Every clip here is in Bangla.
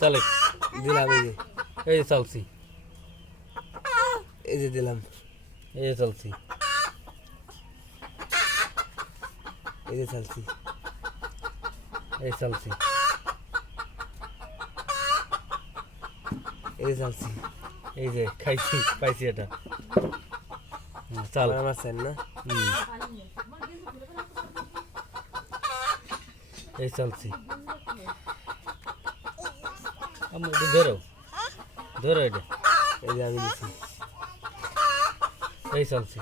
চলে দিলাম এই যে চলছি এই যে দিলাম এই যে চলছি এই যে চলছি এই চলছি এই যে চলছি এই যে খাইছি পাইছি এটা চাল আমার চাই না এই চলছি আমরা একটু ধরো ধরো এটা এই যে আমি দিছি এই চলছি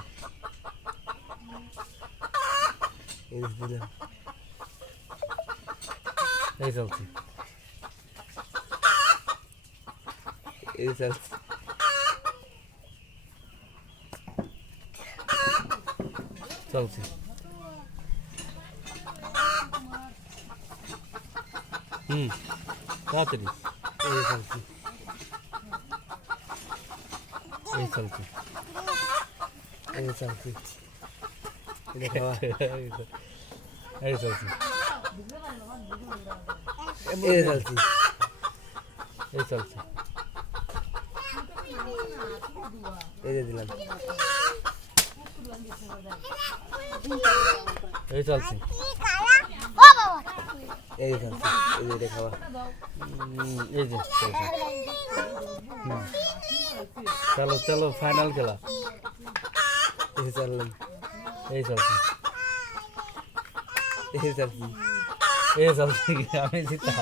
এই যে দিলাম এই চলছি এই যে চলছি চলছি তাড়াতাড়ি এই যে চলছি এই চলছি এই যে চলছি এটা খাওয়া এই চলছি এই যে চলছি এই চলছি এই যে দিলাম এই চলছি এই যে চলছি এই যে এটা খাওয়া এই যে চলছি চলো চলো ফাইনাল খেলা এই যে চললাম এই চলছি এই যে চলছি এই চলছি আমি জিতা